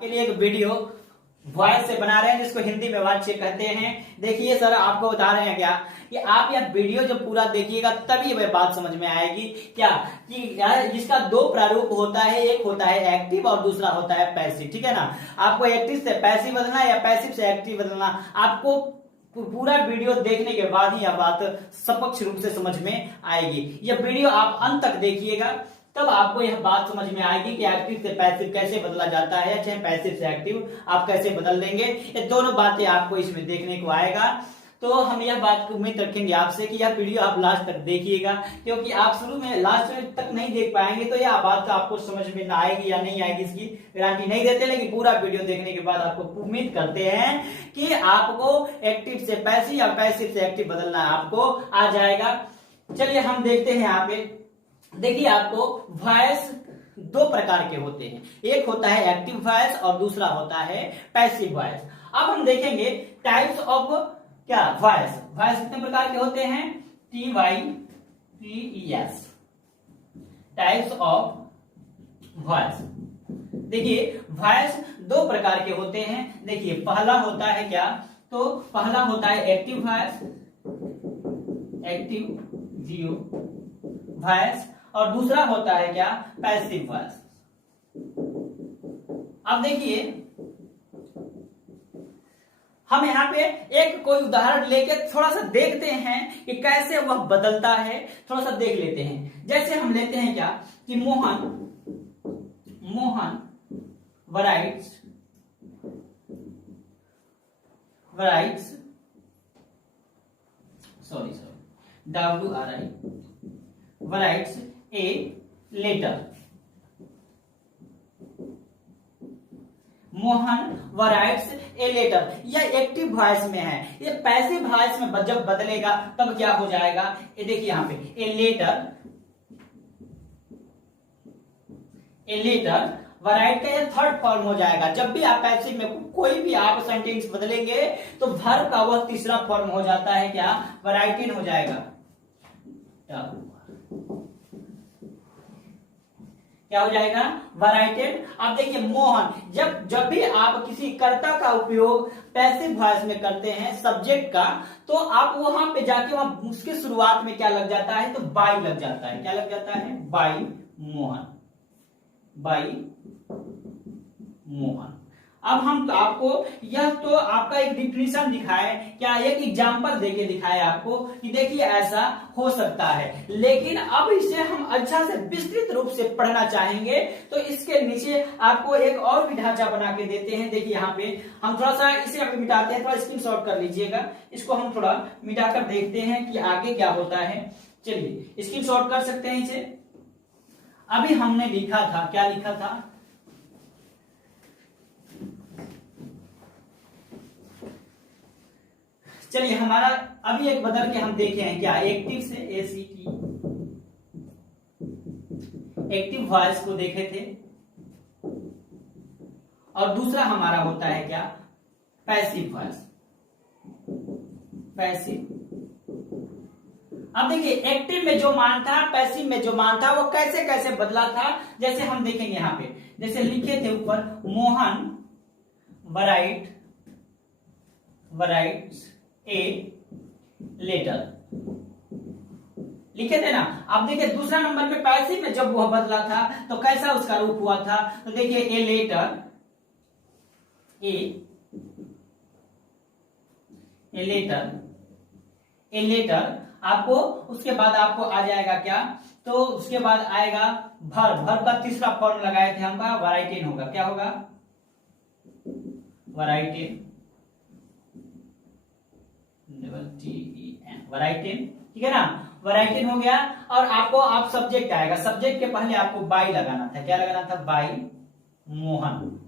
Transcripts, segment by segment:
के लिए एक वीडियो वॉइस से बना रहे हैं जिसको हिंदी में वाच्य कहते हैं। देखिए सर, आपको बता रहे हैं क्या कि आप यह वीडियो जो पूरा देखिएगा तभी वह बात समझ में आएगी क्या कि यार इसका दो प्रारूप होता है, एक होता है एक्टिव और दूसरा होता है पैसिव। ठीक है ना। आपको एक्टिव से पैसिव बदलना या पैसिव से एक्टिव बदलना, आपको पूरा वीडियो देखने के बाद ही यह बात स्पष्ट रूप से समझ में आएगी। यह वीडियो आप अंत तक देखिएगा तब आपको यह बात समझ में आएगी कि एक्टिव से पैसिव कैसे बदला जाता है, चाहे पैसिव से एक्टिव आप कैसे बदल देंगे। ये दोनों बातें आपको इसमें देखने को आएगा। तो हम यह बात की उम्मीद रखेंगे आपसे कि यह वीडियो आप लास्ट तक देखिएगा, क्योंकि आप शुरू में लास्ट तक नहीं देख पाएंगे तो यह बात तो आपको समझ में ना आएगी या नहीं आएगी इसकी गारंटी नहीं देते, लेकिन पूरा वीडियो देखने के बाद आपको उम्मीद करते हैं कि आपको एक्टिव से पैसिव या पैसिव से एक्टिव बदलना आपको आ जाएगा। चलिए हम देखते हैं। यहाँ पे देखिए, आपको वॉइस दो प्रकार के होते हैं, एक होता है एक्टिव वॉइस और दूसरा होता है पैसिव वॉइस। अब हम देखेंगे टाइप्स ऑफ क्या वॉइस। वॉइस कितने प्रकार के होते हैं? TYPES, types of voice. देखिए वॉइस दो प्रकार के होते हैं। देखिए पहला होता है क्या, तो पहला होता है एक्टिव वॉइस, एक्टिव वॉइस, और दूसरा होता है क्या, पैसिव वॉइस। अब देखिए हम यहाँ पे एक कोई उदाहरण लेके थोड़ा सा देखते हैं कि कैसे वह बदलता है, थोड़ा सा देख लेते हैं। जैसे हम लेते हैं क्या कि Mohan writes writes a letter। Mohan writes a letter, यह एक्टिव वॉइस में है। ये पैसिव वॉइस में जब बदलेगा तब क्या हो जाएगा, ये देखिए यहाँ पे a letter वराइट का ये थर्ड फॉर्म हो जाएगा। जब भी आप पैसिव में कोई भी आप सेंटेंस बदलेंगे तो वर्ब का वह तीसरा फॉर्म हो जाता है क्या, वराइटिन हो जाएगा। क्या हो जाएगा, वराइटेड। अब देखिए मोहन, जब भी आप किसी कर्ता का उपयोग पैसिव वॉइस में करते हैं सब्जेक्ट का, तो आप वहां पे जाके वहां उसके शुरुआत में क्या लग जाता है, तो बाई लग जाता है। क्या लग जाता है, बाई मोहन, बाई मोहन। अब हम आपको यह तो आपका एक डिफिनीशन दिखाए, क्या एक एग्जांपल देके दिखाए आपको कि देखिए ऐसा हो सकता है। लेकिन अब इसे हम अच्छा से विस्तृत रूप से पढ़ना चाहेंगे तो इसके नीचे आपको एक और भी ढांचा बना के देते हैं। देखिए यहाँ पे हम थोड़ा सा इसे अभी मिटाते हैं, थोड़ा स्क्रीनशॉट कर लीजिएगा। इसको हम थोड़ा मिटाकर देखते हैं कि आगे क्या होता है। चलिए स्क्रीनशॉट कर सकते हैं इसे। अभी हमने लिखा था, क्या लिखा था, चलिए हमारा अभी एक बदल के हम देखे हैं क्या, एक्टिव से ACT, एक्टिव वॉइस को देखे थे, और दूसरा हमारा होता है क्या, पैसिव वॉइस, पैसिव। अब देखिए एक्टिव में जो मान था, पैसिव में जो मान था, वो कैसे कैसे बदला था, जैसे हम देखेंगे यहाँ पे। जैसे लिखे थे ऊपर, मोहन writes a letter, लिखे थे ना। अब देखिए दूसरा नंबर पे पैसिव में जब वह बदला था तो कैसा उसका रूप हुआ था, तो देखिए ए लेटर आपको उसके बाद आपको आ जाएगा क्या, तो उसके बाद आएगा वर्ब का तीसरा फॉर्म लगाए थे हम, वराइटिन होगा। क्या होगा, वराइटिन, वराइटिन। ठीक है ना, वराइटिन हो गया। और आपको आप सब्जेक्ट आएगा, सब्जेक्ट के पहले आपको बाई लगाना था। क्या लगाना था, बाई मोहन,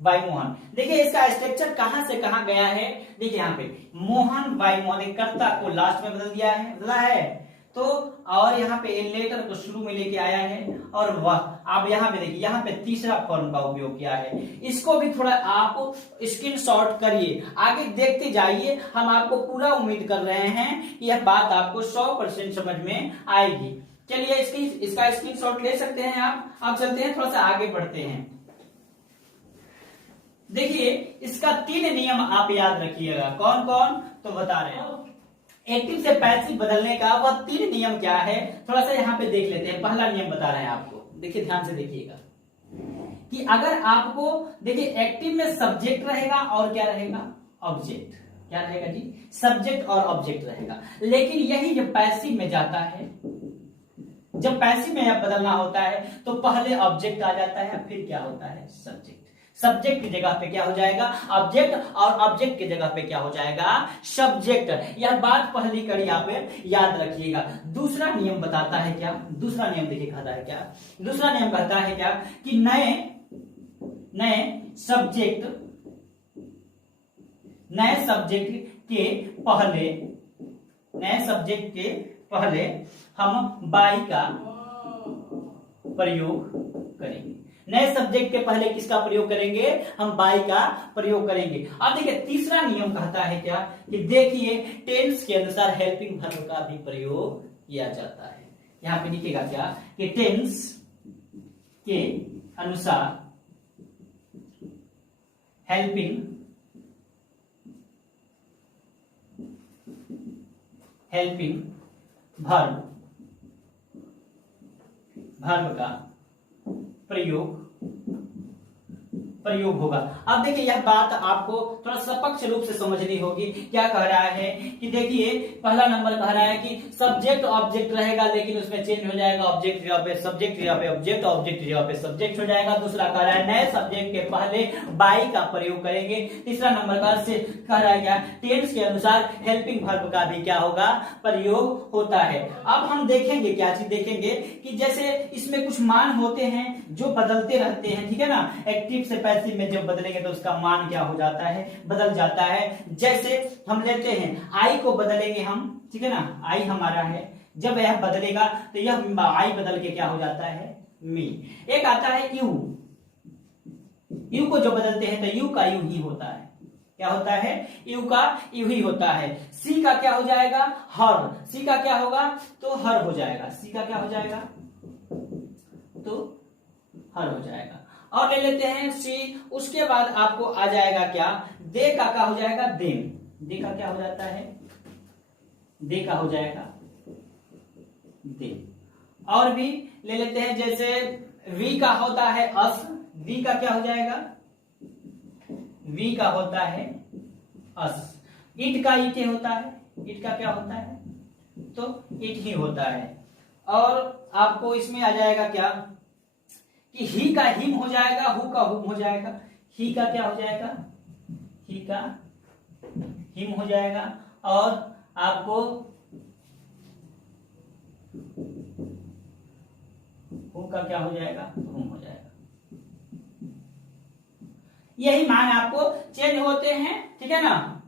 बाई मोहन। देखिए इसका स्ट्रक्चर कहां से कहां गया है, देखिए यहाँ पे मोहन बाई मोहन, कर्ता को लास्ट में बदल दिया है, बदला है तो, और यहाँ पे ए लेटर को शुरू में लेके आया है, और वह आप यहाँ पे देखिए यहाँ पे तीसरा फॉर्म का उपयोग किया है। इसको भी थोड़ा आप स्क्रीनशॉट करिए, आगे देखते जाइए। हम आपको पूरा उम्मीद कर रहे हैं कि यह बात आपको 100% समझ में आएगी। चलिए इसका स्क्रीनशॉट ले सकते हैं आप। अब चलते हैं, थोड़ा सा आगे बढ़ते हैं। देखिए इसका 3 नियम आप याद रखिएगा। कौन कौन, तो बता रहे हैं। एक्टिव से पैसिव बदलने का वह 3 नियम क्या है, थोड़ा सा यहाँ पे देख लेते हैं। पहला नियम बता रहे हैं आपको, देखिए ध्यान से देखिएगा कि अगर आपको, देखिए एक्टिव में सब्जेक्ट रहेगा और क्या रहेगा, ऑब्जेक्ट। क्या रहेगा जी, सब्जेक्ट और ऑब्जेक्ट रहेगा। लेकिन यही जब पैसिव में जाता है, जब पैसिव में बदलना होता है तो पहले ऑब्जेक्ट आ जाता है, फिर क्या होता है, सब्जेक्ट। सब्जेक्ट की जगह पे क्या हो जाएगा, ऑब्जेक्ट, और ऑब्जेक्ट की जगह पे क्या हो जाएगा, सब्जेक्ट। यह बात पहली कड़ी आप याद रखिएगा। दूसरा नियम बताता है क्या, दूसरा नियम देखिए कहता है क्या, दूसरा नियम कहता है क्या कि नए सब्जेक्ट के पहले हम बाई का प्रयोग करेंगे। नए सब्जेक्ट के पहले किसका प्रयोग करेंगे, हम बाई का प्रयोग करेंगे। अब देखिए तीसरा नियम कहता है क्या कि देखिए टेंस के अनुसार हेल्पिंग वर्ब का भी प्रयोग किया जाता है। यहां पे लिखेगा क्या कि टेंस के अनुसार हेल्पिंग वर्ब का प्रयोग होगा। अब देखिए यह बात आपको थोड़ा सपक्ष रूप से समझनी होगी। क्या कह रहा है कि देखिए पहला नंबर कह रहा है कि सब्जेक्ट ऑब्जेक्ट रहेगा, लेकिन उसमें चेंज हो जाएगा, ऑब्जेक्ट जगह पे सब्जेक्ट, जगह पे ऑब्जेक्ट, ऑब्जेक्ट जगह पे सब्जेक्ट हो जाएगा। दूसरा कह रहा है नए सब्जेक्ट के पहले बाई का प्रयोग करेंगे। तीसरा नंबर कह रहा है क्या, टेंस के अनुसार हेल्पिंग वर्ब का भी क्या होगा, प्रयोग होता है। अब हम देखेंगे क्या चीज, देखेंगे कि जैसे इसमें कुछ मान होते हैं जो बदलते रहते हैं, ठीक है ना। एक्टिव से पैसिव में जब बदलेंगे तो उसका मान क्या हो जाता है, बदल जाता है। जैसे हम लेते हैं आई को बदलेंगे हम, ठीक है ना, आई हमारा है, जब यह बदलेगा तो यह आई बदल के क्या हो जाता है, मी। एक आता है यू, यू को जो बदलते हैं तो यू का यू ही होता है। क्या होता है, यू का यू ही होता है। सी का क्या हो जाएगा, हर। सी का क्या होगा, तो हर हो जाएगा। सी का क्या हो जाएगा, तो हर हो जाएगा। और ले लेते हैं सी, उसके बाद आपको आ जाएगा क्या, दे का क्या हो जाएगा, देम। दे का क्या हो जाता है, दे का हो जाएगा दे। और भी ले लेते हैं, जैसे वी का होता है अस, वी का क्या हो जाएगा, वी का होता है अस। इट का इटे होता है, इट का क्या होता है, तो इट ही होता है। और आपको इसमें आ जाएगा क्या कि ही का हिम हो जाएगा, हु का हुम हो जाएगा। ही का क्या हो जाएगा, ही का हिम हो जाएगा। और आपको हु का क्या हो जाएगा, हुम हो जाएगा। यही मान आपको चेंज होते हैं, ठीक है ना।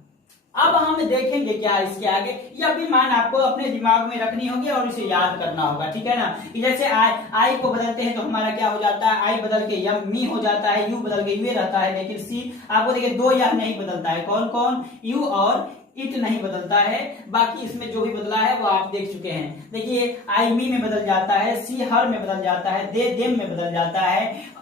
अब हम देखेंगे क्या इसके आगे, यह भी मान आपको अपने दिमाग में रखनी होगी और इसे याद करना होगा, ठीक है ना। जैसे आई को बदलते हैं तो हमारा क्या हो जाता है, आई बदल के यम मी हो जाता है, यू बदल के यू रहता है। लेकिन सी आपको देखिए दो या नहीं बदलता है, कौन कौन, यू और इट नहीं बदलता है। बाकी इसमें जो भी बदला है वो आप देख चुके हैं। देखिए आई मी में बदल जाता है, सी हर में बदल जाता है, दे देम में बदल जाता है,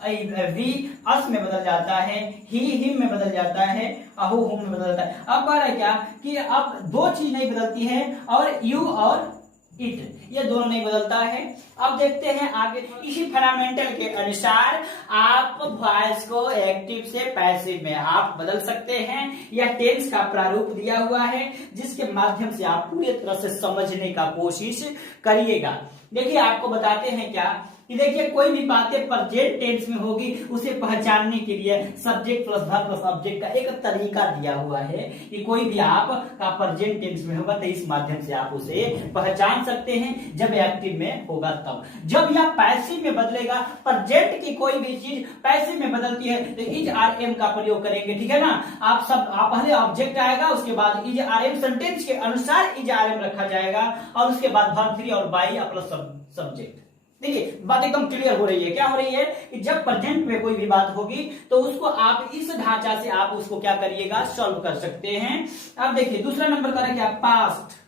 वी अस में बदल जाता है, ही हिम में बदल जाता है, अहु हुम में बदलता है। अब कह रहा है क्या कि अब दो चीज नहीं बदलती है, और यू और इट ये दोनों नहीं बदलता है। अब देखते हैं आगे। इसी फंडामेंटल के अनुसार आप वॉइस को एक्टिव से पैसिव में आप बदल सकते हैं। यह टेंस का प्रारूप दिया हुआ है, जिसके माध्यम से आप पूरी तरह से समझने का कोशिश करिएगा। देखिए आपको बताते हैं क्या कि देखिए कोई भी बातें प्रेजेंट टेंस में होगी उसे पहचानने के लिए subject plus verb plus object का एक तरीका दिया हुआ है कि कोई भी आप का प्रेजेंट टेंस में होगा तो इस माध्यम से आप उसे पहचान सकते हैं। जब एक्टिव में होगा तब, जब यह पैसिव में बदलेगा, प्रेजेंट की कोई भी चीज पैसिव में बदलती है तो इज आर एम का प्रयोग करेंगे, ठीक है ना। आप पहले ऑब्जेक्ट आएगा, उसके बाद इज आर एम, सेंटेंस के अनुसार इज आर एम रखा जाएगा, और उसके बाद वर्ब 3 और बाई प्लस सब्जेक्ट। देखिए बात एकदम क्लियर हो रही है। क्या हो रही है कि जब प्रेजेंट में कोई भी बात होगी तो उसको आप इस ढांचा से आप उसको क्या करिएगा, सॉल्व कर सकते हैं। अब देखिए दूसरा नंबर का है क्या, पास्ट।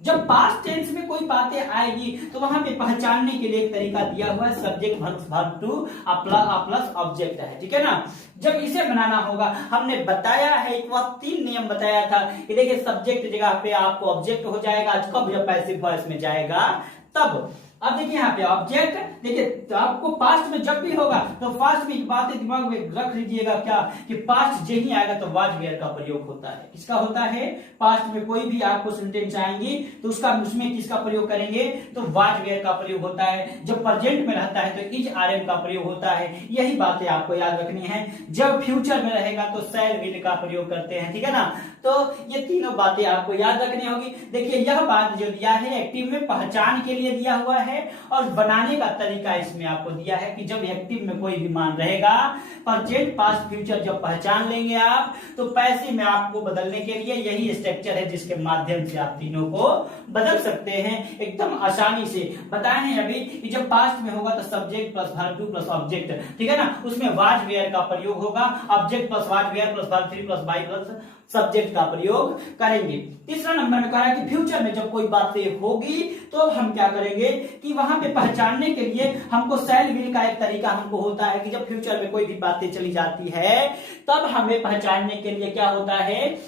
जब पास्ट टेंस में कोई बातें आएगी तो वहां पे पहचानने के लिए एक तरीका दिया हुआ है, subject verb two plus object है, ठीक है ना। जब इसे बनाना होगा, हमने बताया है एक वह 3 नियम बताया था कि देखिए सब्जेक्ट जगह पे आपको ऑब्जेक्ट हो जाएगा, कब जब पैसिव वॉइस में जाएगा तब। अब देखिए यहाँ पे ऑब्जेक्ट, देखिए तो आपको पास्ट में जब भी होगा तो पास्ट में एक बात दिमाग में रख लीजिएगा क्या, कि पास्ट जे ही आएगा तो वाज वेयर का प्रयोग होता है। किसका होता है? पास्ट में कोई भी आपको सेंटेंस आएंगी तो उसका उसमें किसका प्रयोग करेंगे, तो वाज वेयर का प्रयोग होता है। जब प्रेजेंट में रहता है तो इज आर एम का प्रयोग होता है। यही बातें आपको याद रखनी है। जब फ्यूचर में रहेगा तो शैल विल का प्रयोग करते हैं, ठीक है ना। तो ये तीनों बातें आपको याद रखनी होगी। देखिए यह बात जो दिया है एक्टिव में पहचान के लिए दिया हुआ है, और बनाने का तरीका इसमें आपको दिया है कि जब एक्टिव में कोई भी मान रहेगा, प्रेजेंट पास्ट फ्यूचर जब पहचान लेंगे आप, तो पैसिव में आपको बदलने के लिए यही स्ट्रक्चर है जिसके माध्यम से आप तीनों को बदल सकते हैं एकदम आसानी से। बताए हैं अभी कि जब पास्ट में होगा तो subject plus verb two plus object, ठीक है ना, उसमें वाज वेयर का प्रयोग होगा। Object plus was were plus verb three plus by plus subject का प्रयोग करेंगे। तीसरा नंबर में कहा कि फ्यूचर में जब कोई बातें होगी तो हम क्या करेंगे कि वहां पे पहचानने के लिए हमको शैल विल का एक तरीका हमको होता है कि जब फ्यूचर में कोई भी बातें चली जाती है तब हमें पहचानने के लिए क्या होता है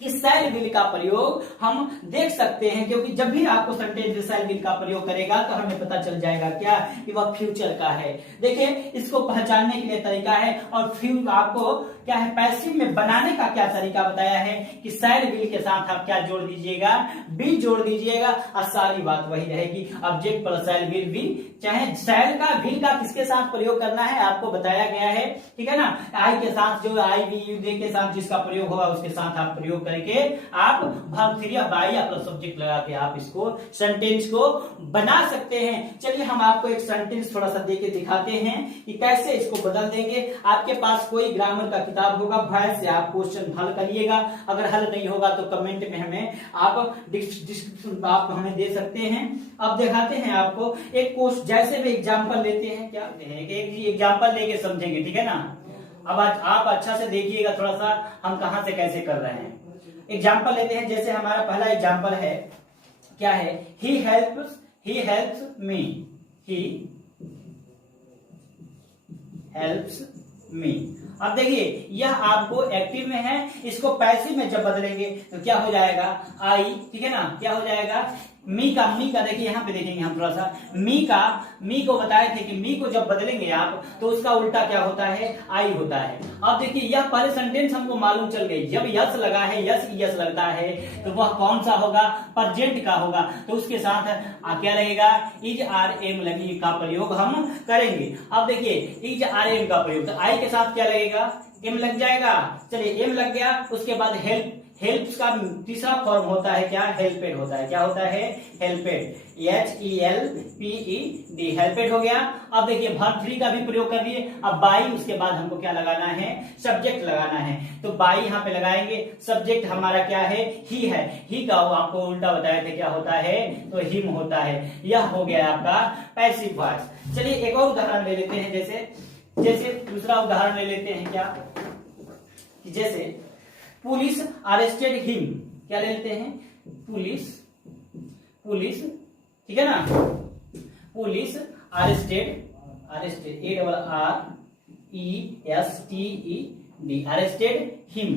कि शैल विल का प्रयोग हम देख सकते हैं, क्योंकि जब भी आपको सेंटेंस में शैल विल का प्रयोग करेगा तो हमें पता चल जाएगा क्या, कि वह फ्यूचर का है। देखिए इसको पहचानने के लिए तरीका है। और फिर आपको क्या है पैसिव में बनाने का क्या तरीका बताया है कि शैल विल के साथ आप क्या जोड़ दीजिएगा, बी जोड़ दीजिएगा, और सारी बात वही रहेगी। Object plus shell will be, चाहे शैल का विल का किसके साथ प्रयोग करना है आपको बताया गया है, ठीक है ना। आई के साथ जो आई वी यू दे के साथ जिसका प्रयोग होगा उसके साथ आप प्रयोग करके आप वर्ब थ्री या बाई या प्लस सब्जेक्ट लगा के आप इसको सेंटेंस को बना सकते हैं। चलिए हम आपको एक सेंटेंस थोड़ा सा देके दिखाते हैं कि कैसे इसको बदल देंगे। आपके पास कोई ग्रामर का किताब होगा, वॉइस से आप क्वेश्चन हल करिएगा। अगर हल नहीं होगा तो कमेंट में हमें आप डिस्क्रिप्शन आप हमें दे सकते हैं। अब दिखाते हैं आपको एक क्वेश्चन, जैसे भी एग्जाम्पल लेते हैं, क्या एक एग्जाम्पल लेके समझेंगे, ठीक है ना। अब आज आप अच्छा से देखिएगा थोड़ा सा हम कहां से कैसे कर रहे हैं। एग्जाम्पल लेते हैं, जैसे हमारा पहला एग्जाम्पल है, क्या है, he helps me, he helps me. अब देखिए यह आपको एक्टिव में है, इसको पैसिव में जब बदलेंगे तो क्या हो जाएगा, आई, ठीक है ना, क्या हो जाएगा, मी का देखिए यहाँ पे देखेंगे हम थोड़ा सा, मी को बताए थे कि मी को जब बदलेंगे आप तो उसका उल्टा क्या होता है, आई होता है। अब देखिए यह पहले सेंटेंस हमको मालूम चल गई, जब यस लगा है, यस लगता है तो वह कौन सा होगा, प्रेजेंट का होगा, तो उसके साथ क्या रहेगा, इज आर एम लगी का प्रयोग हम करेंगे। अब देखिए इज आर एम का प्रयोग, तो आई के साथ क्या लगेगा, एम लग जाएगा। चलिए एम लग गया, उसके बाद हेल्प्स का तीसरा फॉर्म होता है क्या, हेल्पेड होता है। क्या होता है, हेल्पेड, HELPED, हेल्पेड हो गया। अब देखिए वर्ब थ्री का भी प्रयोग कर दिए। अब बाई, उसके बाद हमको क्या लगाना है, सब्जेक्ट लगाना है, तो बाई यहाँ पे लगाएंगे। सब्जेक्ट हमारा क्या है, ही है, ही का आपको उल्टा बताया था क्या होता है, तो हिम होता है। यह हो गया आपका पैसिव वॉइस। चलिए एक और उदाहरण ले लेते हैं, जैसे दूसरा उदाहरण ले लेते हैं, क्या, जैसे पुलिस अरेस्टेड हिम, क्या ले लेते हैं, पुलिस, ठीक है ना, police arrested, ARRESTED, arrested him,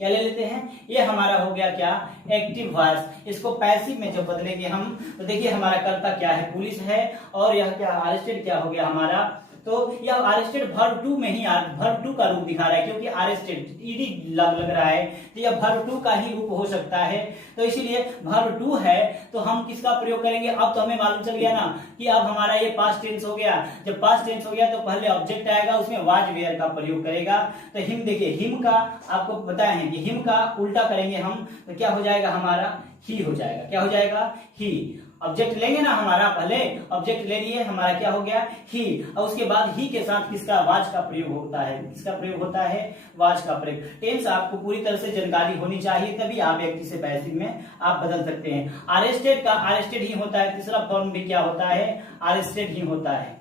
क्या ले लेते हैं, ये हमारा हो गया क्या, एक्टिव वॉइस। इसको पैसिव में जब बदलेंगे हम तो देखिए हमारा कर्ता क्या है, पुलिस है, और यह क्या, अरेस्टेड क्या हो गया हमारा, तो यह अरेस्टेड वर्ब टू में ही वर्ब टू का रूप दिखा रहा है, क्योंकि अरेस्टेड ईडी लग रहा है तो यह वर्ब टू का ही रूप हो सकता है, तो इसीलिए वर्ब टू है तो हम किसका प्रयोग करेंगे। अब तो हमें मालूम चल गया ना कि अब हमारा ये पास्ट टेंस हो गया। जब पास्ट टेंस हो गया तो पहले ऑब्जेक्ट आएगा, उसमें वाज वेयर का प्रयोग करेगा। तो हिम, देखिए हिम का आपको बताए हैं कि हिम का उल्टा करेंगे हम तो क्या हो जाएगा हमारा, ही हो जाएगा। क्या हो जाएगा, ही। ऑब्जेक्ट लेंगे ना हमारा, पहले ऑब्जेक्ट ले लिए, हमारा क्या हो गया, ही, और उसके बाद ही के साथ किसका, वाज का प्रयोग होता है। किसका प्रयोग होता है, वाज का प्रयोग। टेंस आपको पूरी तरह से जानकारी होनी चाहिए, तभी आप एक्टिव से पैसिव में आप बदल सकते हैं। अरेस्टेड का अरेस्टेड ही होता है, तीसरा फॉर्म भी क्या होता है, अरेस्टेड ही होता है।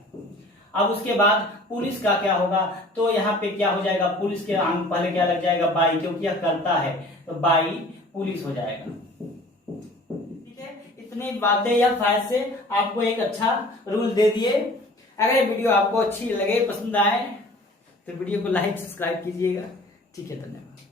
अब उसके बाद पुलिस का क्या होगा, तो यहाँ पे क्या हो जाएगा, पुलिस के पहले क्या लग जाएगा, बाई, क्योंकि यह करता है तो बाई पुलिस हो जाएगा। इतनी बातें या फायदे से आपको एक अच्छा रूल दे दिए। अगर ये वीडियो आपको अच्छी लगे, पसंद आए तो वीडियो को लाइक सब्सक्राइब कीजिएगा। ठीक है, धन्यवाद।